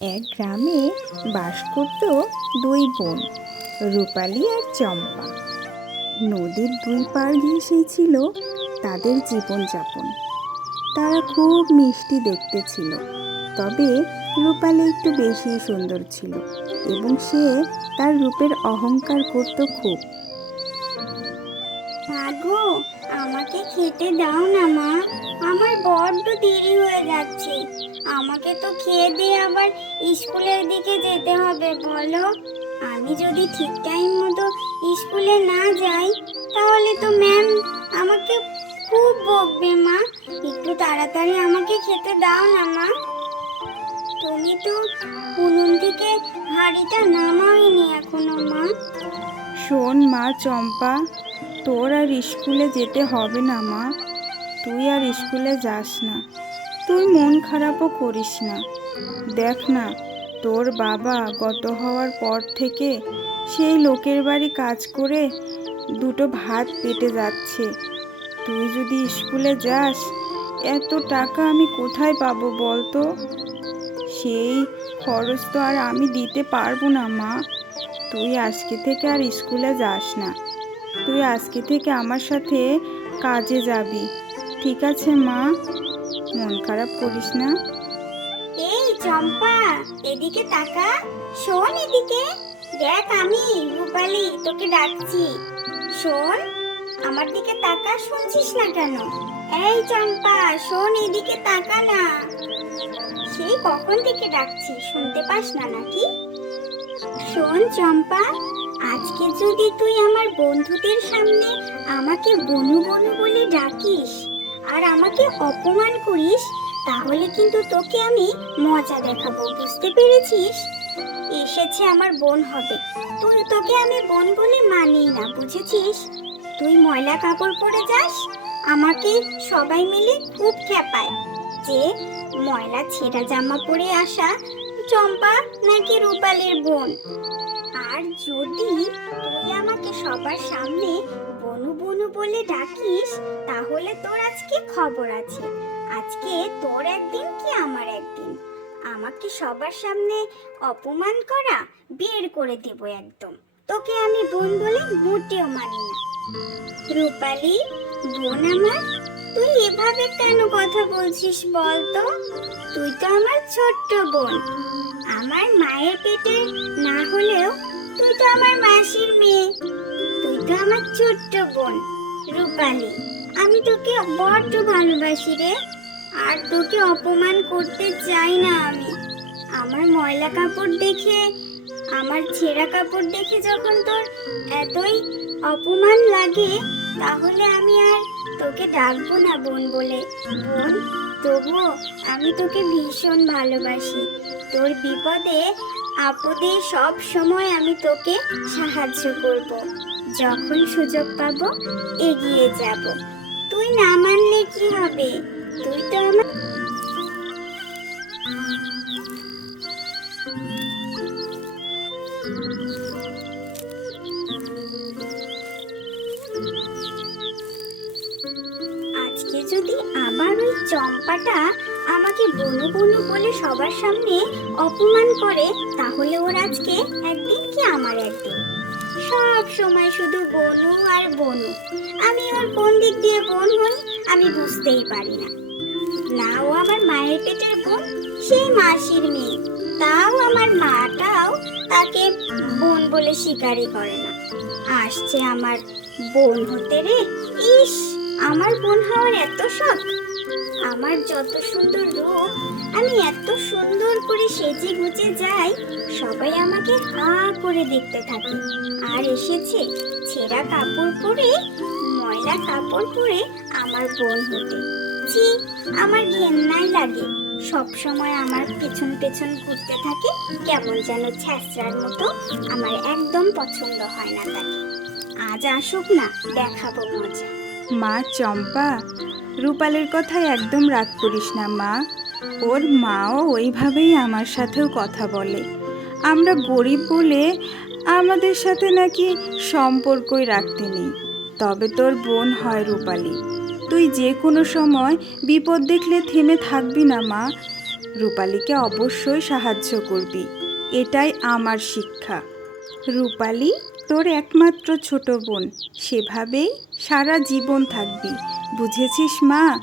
এক গ্রামে বাস করত দুই বোন, রূপালি আর চম্পা। নদীর দুই পার ঘেঁষেই ছিল তাদের জীবনযাপন। তারা খুব মিষ্টি দেখতে ছিল, তবে রূপালি একটু বেশি সুন্দর ছিল এবং সে তার রূপের অহংকার করত খুব। আমাকে খেতে দাও না, মা। আমার বড্ড দেরি হয়ে যাচ্ছে। আমাকে তো খেয়ে দিয়ে আবার স্কুলের দিকে যেতে হবে, বলো। আমি যদি ঠিক টাইম মতো স্কুলে না যাই, তাহলে তো ম্যাম আমাকে খুব বকবে, মা। একটু তাড়াতাড়ি আমাকে খেতে দাও না, মা। তুমি তো উনুন থেকে হাঁড়িটা নামাওনি এখনও, মা। শোন, মা, চম্পা। তোর আর স্কুলে যেতে হবে না, মা। তুই আর স্কুলে যাস না। তুই মন খারাপও করিস না। দেখ না, তোর বাবা গত হওয়ার পর থেকে সেই লোকের বাড়ি কাজ করে দুটো ভাত পেটে যাচ্ছে। তুই যদি স্কুলে যাস, এত টাকা আমি কোথায় পাবো বলতো? সেই খরচ তো আর আমি দিতে পারব না, মা। তুই আজকে থেকে আর স্কুলে যাস না। তুই আজকে থেকে আমার সাথে কাজে যাবি। ঠিক আছে, মা? মন খারাপ করিস না? এই চম্পা, এদিকে তাকা। শোন এদিকে। দেখ আমি, রূপালি, তোকে ডাকছি। শোন, আমার দিকে তাকা শুনছিস না কেন? এই চম্পা, শোন এদিকে তাকা না। সেই কখন থেকে ডাকছি, শুনতে পাস না নাকি? শোন চম্পা আজকে যদি তুই আমার বন্ধুদের সামনে আমাকে বনু বনু বলে ডাকিস আর আমাকে অপমান করিস, তাহলে কিন্তু তোকে আমি মজা দেখাবো, বুঝতে পেরেছিস? এসেছে আমার বোন হবে। তুই তোকে আমি বোন বলে মানি না, বুঝেছিস? তুই ময়লা কাপড় পরে যাস, আমাকে সবাই মিলে খুব খেপায়। যে ময়লা ছেঁড়া জামা পরে আসা চম্পা নাকি রূপালীর বোন? আর যদি তুই আমাকে সবার সামনে বনু বনু বলে ডাকিস, তাহলে তোর আজকে খবর আছে। আজকে তোর একদিন কি আমার একদিন? আমাকে সবার সামনে অপমান করা বের করে দেব একদম। তোকে আমি বোন বলে মোটেও মানি না। রূপালি, বোন আমার, তুই এভাবে কেন কথা বলছিস বল তো তুই তো আমার ছোট্ট বোন। আমার মায়ের পেটে না হলেও তুই তো আমার মাসির মেয়ে। তুই তো আমার ছোট্ট বোন, রূপালি। আমি তোকে বড্ড ভালোবাসি রে। আর তোকে অপমান করতে চাই না আমি। আমার ময়লা কাপড় দেখে, আমার ছেঁড়া কাপড় দেখে যখন তোর এতই অপমান লাগে, তাহলে আমি আর তোকে ডাকবো না বোন বলে। বোন তবুও আমি তোকে ভীষণ ভালোবাসি। তোর বিপদে, আপদে সব সময় আমি তোকে সাহায্য করব। যখন সুযোগ পাব, এগিয়ে যাব। তুই না মানলে কি হবে? তুই তো আমার আজকে যদি আবার ওই চম্পাটা আমাকে বনু বনু বলে সবার সামনে অপমান করে, তাহলে ওর আজকে একদিন কি আমার একদিন? সব সময় শুধু বনু আর বনু। আমি ওর কোন দিক দিয়ে বোন হই, আমি বুঝতেই পারি না। না, ও আমার মায়ের পেটের বোন, সেই মাসির মেয়ে। তাও আমার মাটাও তাকে বোন বলে স্বীকারই করে না। আসছে আমার বোন হতে রে, ইস! আমার বোন হওয়ার এত শখ, আমার যত সুন্দর রূপ, আমি এত সুন্দর করে সেজে গুজে যাই, সবাই আমাকে হা করে দেখতে থাকে। আর এসেছে ছেঁড়া কাপড় পরে, ময়লা কাপড় পরে আমার বোন হতে। ছি, আমার ঘেন্নাই লাগে। সব সময় আমার পেছন পেছন ঘুরতে থাকে, কেমন যেন ছ্যাঁচড়ার মতো, আমার একদম পছন্দ হয় না তাকে। আজ আসুক না, দেখাবো মজা। মা, চম্পা, রূপালের কথায় একদম রাগ করিস না মা। ওর মাও ওইভাবেই আমার সাথেও কথা বলে। আমরা গরিব বলে আমাদের সাথে নাকি সম্পর্কই রাখতে নেই। তবে তোর বোন হয় রূপালি। তুই যে কোনো সময় বিপদ দেখলে থেমে থাকবি না মা। রূপালীকে অবশ্যই সাহায্য করবি। এটাই আমার শিক্ষা। রূপালী, তোর একমাত্র ছোট বোন। সেভাবেই সারা জীবন থাকবি। বুঝেছিস, মা?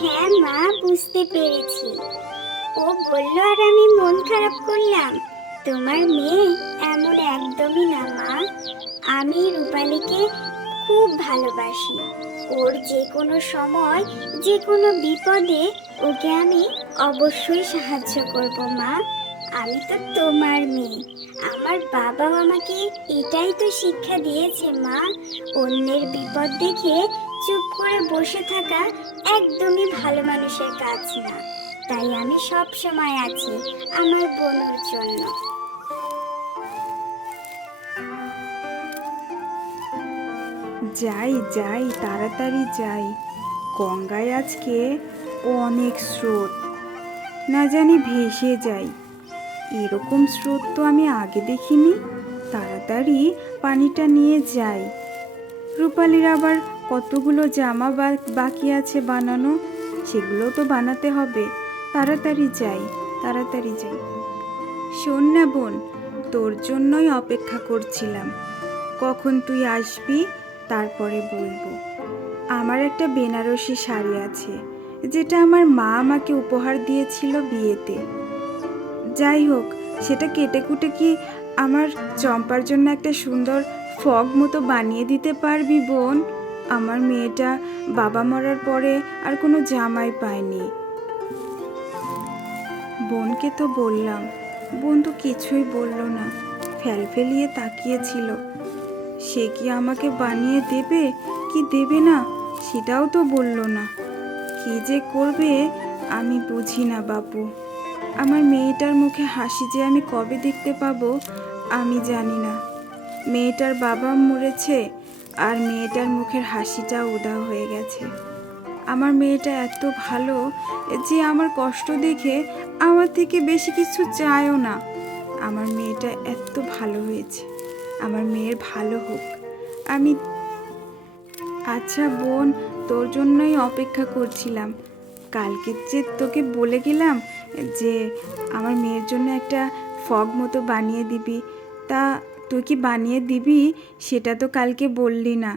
হ্যাঁ মা, বুঝতে পেরেছি। ও বলল, আর আমি মন খারাপ করলাম। তোমার মেয়ে এমন একদমই না, মা। আমি রূপালীকে খুব ভালোবাসি। ওর যে কোনো সময়, যে কোনো বিপদে ওকে আমি অবশ্যই সাহায্য করব, মা। আমি তো তোমার মেয়ে। আমার বাবাও আমাকে এটাই তো শিক্ষা দিয়েছে, মা। অন্যের বিপদ দেখে চুপ করে বসে থাকা একদমই ভালো মানুষের কাজ না। তাই আমি সব সময় আছি আমার বোনের জন্য। যাই যাই, তাড়াতাড়ি যাই। গঙ্গায় আজকে অনেক স্রোত। না জানি ভেসে যাই। এরকম স্রোত তো আমি আগে দেখিনি। তাড়াতাড়ি পানিটা নিয়ে যাই। রূপালির আবার কতগুলো জামা বাকি আছে বানানো? সেগুলো তো বানাতে হবে। তাড়াতাড়ি যাই তাড়াতাড়ি যাই। শোন না বোন, তোর জন্যই অপেক্ষা করছিলাম। কখন তুই আসবি? তারপরে বলব, আমার একটা বেনারসি শাড়ি আছে, যেটা আমার মা আমাকে উপহার দিয়েছিল বিয়েতে। যাই হোক, সেটা কেটে কুটে কি আমার চম্পার জন্য একটা সুন্দর ফগ মতো বানিয়ে দিতে পারবি বোন? আমার মেয়েটা বাবা মরার পরে আর কোনো জামাই পায়নি। বোনকে তো বললাম, বোন তো কিছুই বলল না, ফেলফেলিয়ে তাকিয়েছিল। সে কি আমাকে বানিয়ে দেবে কি দেবে না সেটাও তো বলল না। কি যে করবে আমি বুঝি না বাপু। আমার মেয়েটার মুখে হাসি যে আমি কবে দেখতে পাবো, আমি জানি না। মেয়েটার বাবা মরেছে আর মেয়েটার মুখের হাসিটা উদা হয়ে গেছে। আমার মেয়েটা এত ভালো যে আমার কষ্ট দেখে আমার থেকে বেশি কিছু চায়ও না। আমার মেয়েটা এত ভালো হয়েছে। আমার মেয়ের ভালো হোক। আমি আচ্ছা বোন, তোর জন্যই অপেক্ষা করছিলাম। কালকে যে তোকে বলে গেলাম যে আমার মেয়ের জন্য একটা ফগ মতো বানিয়ে দিবি, তা তুই কি বানিয়ে দিবি সেটা তো কালকে বললি না।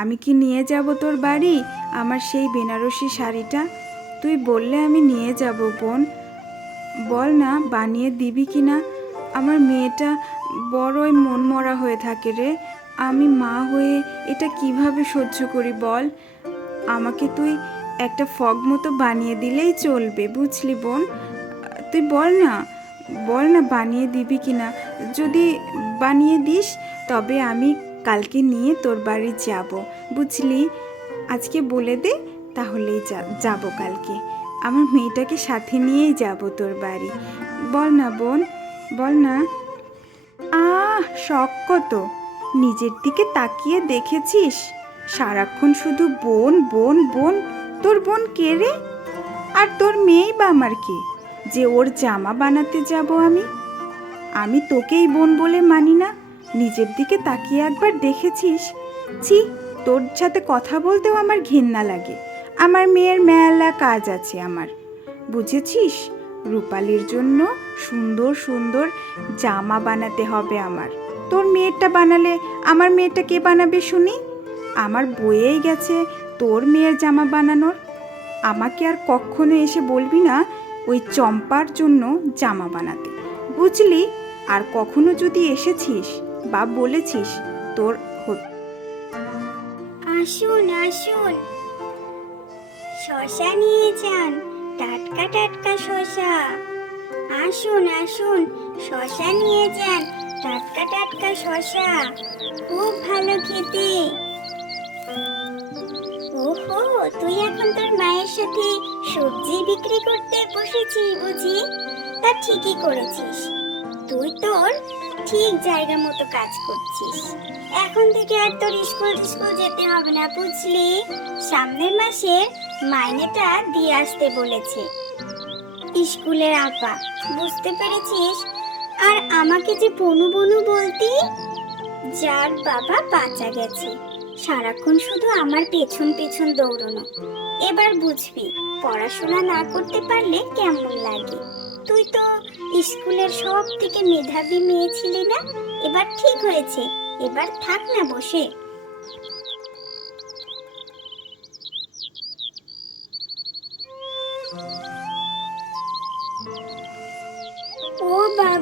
আমি কি নিয়ে যাব তোর বাড়ি? আমার সেই বেনারসি শাড়িটা? তুই বললে আমি নিয়ে যাব বোন। বল না, বানিয়ে দিবি কি না আমার মেয়েটা বড়ই মন মরা হয়ে থাকে রে। আমি মা হয়ে এটা কীভাবে সহ্য করি বল? আমাকে তুই একটা ফগ মতো বানিয়ে দিলেই চলবে, বুঝলি বোন? তুই বল না বল না বানিয়ে দিবি কি না যদি বানিয়ে দিস, তবে আমি কালকে নিয়ে তোর বাড়ি যাব, বুঝলি? আজকে বলে দে, তাহলেই যাব কালকে। আমার মেয়েটাকে সাথে নিয়েই যাব তোর বাড়ি। বল না বোন, বল না। আহ, শখ কত। নিজের দিকে তাকিয়ে দেখেছিস? সারাক্ষণ শুধু বোন বোন বোন। তোর বোন কে রে? আর তোর মেয়েই বা আমার কে? যে ওর জামা বানাতে যাব আমি? আমি তোকেই বোন বলে মানি না। নিজের দিকে তাকিয়ে একবার দেখেছিস? ছি, তোর সাথে কথা বলতেও আমার ঘেন্না লাগে। আমার মেয়ের মেলা কাজ আছে আমার। বুঝেছিস? রূপালির জন্য সুন্দর সুন্দর জামা বানাতে হবে আমার। তোর মেয়েরটা বানালে আমার মেয়েটা কে বানাবে শুনি? আমার বইয়েই গেছে তোর মেয়ের জামা বানানোর। আমাকে আর কখনো এসে বলবি না ওই চম্পার জন্য জামা বানাতে। বুঝলি? আর কখনো যদি এসেছিস বা বলেছিস তোর আসুন আসুন। শশা নিয়ে যান। টাটকা টাটকা শশা। আসুন আসুন। শশা নিয়ে যান। টাটকা টাটকা শশা। খুব ভালো খেতে। ওহো, তুই এখন তোর মায়ের সাথে সবজি বিক্রি করতে বসেছিস বুঝি? তা ঠিকই করেছিস। তুই তোর ঠিক জায়গা মতো কাজ করছিস। এখন থেকে আর তোর স্কুল স্কুল যেতে হবে না বুঝলি? সামনের মাসে মাইনেটা দিয়ে আসতে বলেছে। স্কুলের আপা। বুঝতে পেরেছিস? আর আমাকে যে বনু বনু বলতি? যার বাবা বাঁচা গেছে। সারাক্ষণ শুধু আমার পেছন পেছন দৌড়ানো। এবার বুঝবি, পড়াশোনা না করতে পারলে কেমন লাগে? তুই তো স্কুলের সব থেকে মেধাবী মেয়ে ছিলি না? এবার ঠিক হয়েছে। এবার থাক না বসে।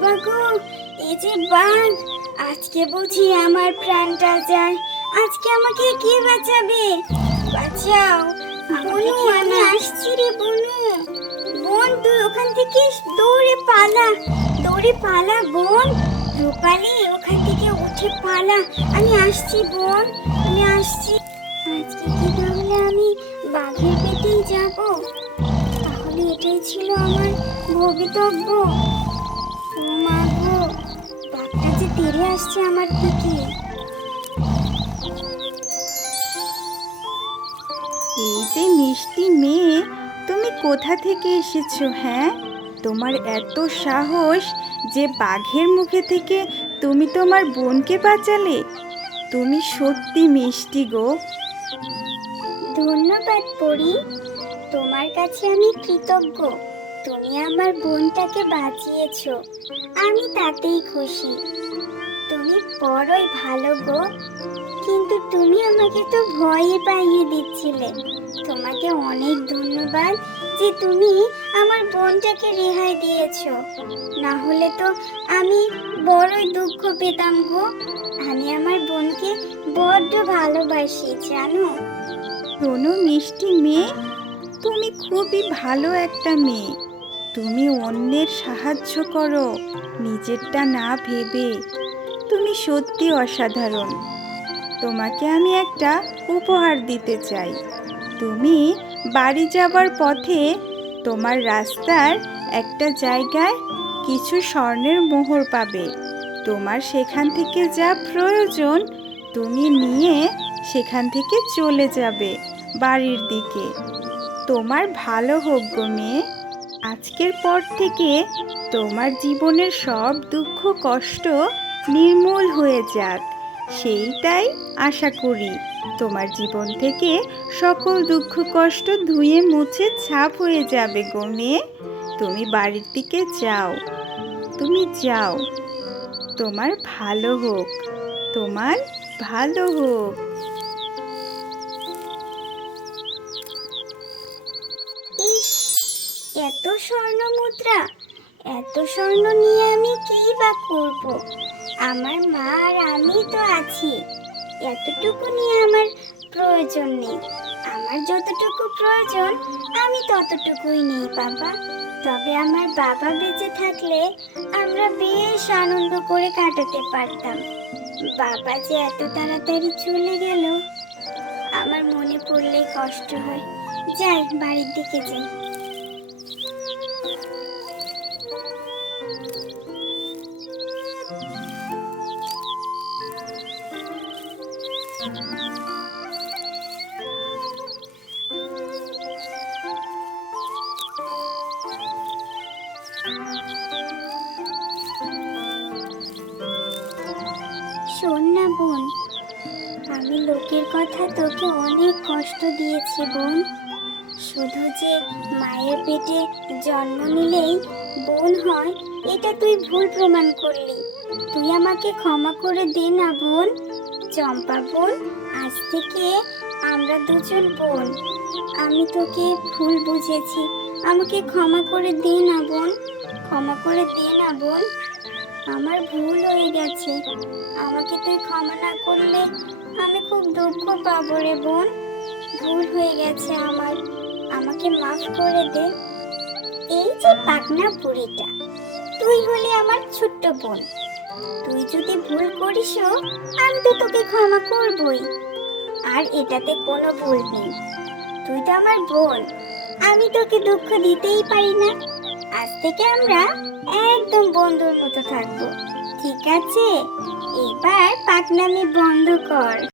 বাবা এই যে বাঘ, আজকে বুঝি আমার প্রাণটা যায়। আজকে আমাকে কে বাঁচাবে? বাঁচাও। বনু, আমি আসছি রে বনু। বোন তুই ওখান থেকে দৌড়ে পালা দৌড়ে পালা, বোন। রূপালি, ওখান থেকে উঠে পালা। আমি আসছি, বোন, আমি আসছি। আজকে কি তাহলে আমি বাঘের পেটেই যাব? তাহলে এটাই ছিল আমার ভবিতব্য। ও মা গো বাঘটা যে তেড়ে আসছে আমার দিকে। এই যে মিষ্টি মেয়ে তুমি কোথা থেকে এসেছ হ্যাঁ? তোমার এত সাহস যে বাঘের মুখে থেকে তুমি তোমার বোনকে বাঁচালে। তুমি সত্যি মিষ্টি গো। ধন্যবাদ পরি তোমার কাছে আমি কৃতজ্ঞ। তুমি আমার বোনটাকে বাঁচিয়েছো। আমি তাতেই খুশি। তুমি বড়ই ভালো গো কিন্তু তুমি আমাকে তো ভয়ে পাইয়ে দিচ্ছিলে। তোমাকে অনেক ধন্যবাদ যে তুমি আমার বোনটাকে রেহাই দিয়েছ। না হলে তো আমি বড়ই দুঃখ পেতাম গো। আমি আমার বোনকে বড্ড ভালোবাসি, জানো? শোনো মিষ্টি মেয়ে, তুমি খুবই ভালো একটা মেয়ে। তুমি অন্যের সাহায্য করো, নিজেরটা না ভেবে। তুমি সত্যি অসাধারণ। তোমাকে আমি একটা উপহার দিতে চাই। তুমি বাড়ি যাবার পথে তোমার রাস্তার একটা জায়গায় কিছু স্বর্ণের মোহর পাবে। তোমার সেখান থেকে যা প্রয়োজন, তুমি নিয়ে সেখান থেকে চলে যাবে বাড়ির দিকে। তোমার ভালো হোক গো মেয়ে। আজকের পর থেকে তোমার জীবনের সব দুঃখ, কষ্ট নির্মূল হয়ে যাক। সেইটাই আশা করি। তোমার জীবন থেকে সকল দুঃখ, কষ্ট ধুয়ে মুছে ছাপ হয়ে যাবে গো মেয়ে। তুমি বাড়ির দিকে যাও। তুমি যাও। তোমার ভালো হোক। তোমার ভালো হোক। স্বর্ণ মুদ্রা। এত স্বর্ণ নিয়ে আমি কি বা করব? আমার মা আর আমি তো আছি। এতটুকু নিয়ে আমার প্রয়োজন নেই। আমার যতটুকু প্রয়োজন, আমি ততটুকুই নেই, বাবা। তবে আমার বাবা বেঁচে থাকলে আমরা বেশ আনন্দ করে কাটাতে পারতাম। বাবা যে এত তাড়াতাড়ি চলে গেল, আমার মনে পড়লেই কষ্ট হয়। যাই, বাড়ির দিকে যাই। দিয়েছি বোন। শুধু যে মায়ের পেটে জন্ম নিলেই বোন হয়, এটা তুই ভুল প্রমাণ করলি। তুই আমাকে ক্ষমা করে দে না বোন। চম্পা বোন, আজ থেকে আমরা দুজন বোন। আমি তোকে ভুল বুঝেছি। আমাকে ক্ষমা করে দে না বোন। ক্ষমা করে দে না বোন। আমার ভুল হয়ে গেছে। আমাকে তুই ক্ষমা না করলে আমি খুব দুঃখ পাবো রে বোন। হয়ে গেছে আমার। আমাকে মাফ করে দে। এই যে পাকনা বুড়িটা, তুই হলে আমার ছোট্ট বোন। তুই যদি ভুল করিসও আমি তো তোকে ক্ষমা করবই। আর এটাতে কোনো ভুল নেই। তুই তো আমার বোন, আমি তোকে দুঃখ দিতেই পারি না। আজ থেকে আমরা একদম বন্ধুর মতো থাকব। ঠিক আছে? এবার পাকনামি বন্ধ কর।